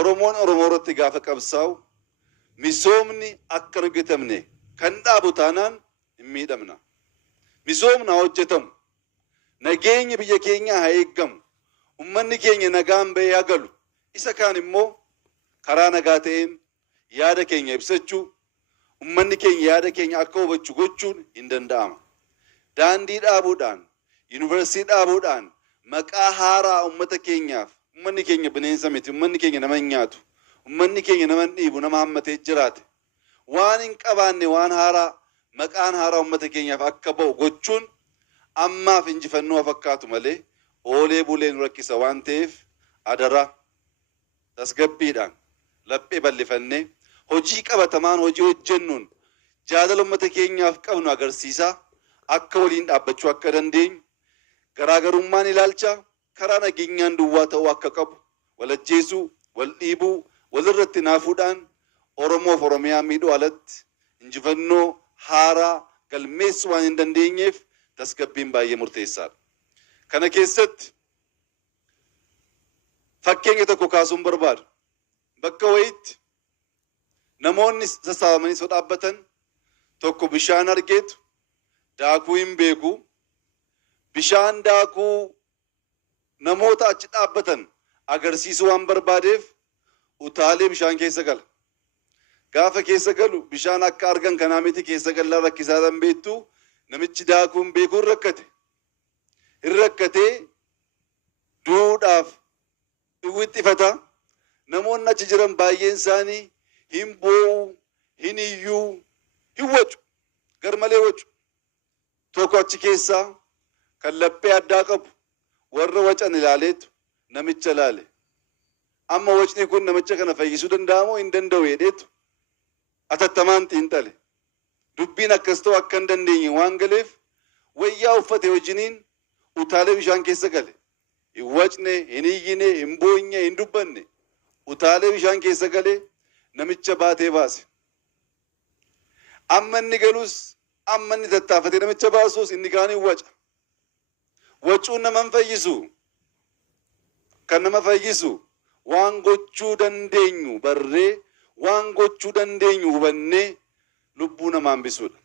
Oromoorratti gaafa qabsaa'u misoomni akka hojjetamne kan dhaabu taanaan hin miidhamna. Misoomni hojjetamu. Nageenya biyya keenya haa eeggamu. Ummanni keenya nagaan bahee haa galu. Isa kaan immoo karaa nagaa ta'een yaada keenya ibsachuu, ummanni keenya yaada keenya akka hubachuu gochuun hin danda'ama. Daandii dhaabuudhaan, yuunivarsiitii dhaabuudhaan maqaa haaraa ummata keenyaaf, ummanni keenya bineensa miti, ummanni keenya nama hin nyaatu, ummanni keenya nama hin dhiibu, nama hammatee jiraate. Waan hin qabaanne waan haaraa, maqaan haaraa ummata keenyaaf akka ba'u gochuun ammaaf injifannoo fakkaatu malee oolee bulee nu rakkisa waan ta'eef adara tasgabbiidhaan laphee bal'ifannee hojii qabatamaan hojii hojjennuun jaalala ummata keenyaaf qabnu agarsiisaa akka waliin dhaabbachuu akka dandeenyu garaagarummaan ilaalcha karaa nageenyaan duwwaa ta'uu akka qabu wal ajjeesuu wal dhiibuu walirratti naafuudhaan Oromoof Oromiyaa miidhuu alatti injifannoo haaraa galmeessuu waan hin dandeenyeef tasgabbiin baay'ee murteessaadha. Kana keessatti fakkeenya tokko kaasuun barbaadu. Bakka wayiitti namoonni sassaabamanii soo dhaabbatan tokko bishaan argeetu daakuu hin beeku. Bishaan daakuu namoota achi dhaabbatan agarsiisuu waan barbaadeef utaalee bishaan keessa gala. Gaafa keessa galu bishaan akka argan kanaa miti keessa galaa rakkisaa dhan beektu namichi daakuun beekuu hin rakkatee duudhaaf iwwixxifata. Namoonni achi jiran baay'een isaanii hin boo'u, hin iyyuu, hin wacu, garmalee wacu. Tokko achi keessaa kan laphee addaa qabu warra wacan ilaaleetu namicha ilaale. Amma wacni kun namicha kana fayyisuu danda'amoo hin danda'u jedheetu atattamaan xiinxale. Dubbiin akkas ta'uu akka hin dandeenye waan galeef wayyaa uffate wajjiniin utaalee bishaan keessa gale. Hin wacne, hin iyyine, hin boo'ine, hin dubbanne. Utaalee bishaan keessa galee namicha baatee baase. Amma inni galus, amma inni tattaafatee namicha baasuus inni kaan hin waca. Wacuun nama hin fayyisu. Kan nama fayyisu waan gochuu dandeenyu barree waan gochuu dandeenyu hubannee lubbuu namaa hambisuudha.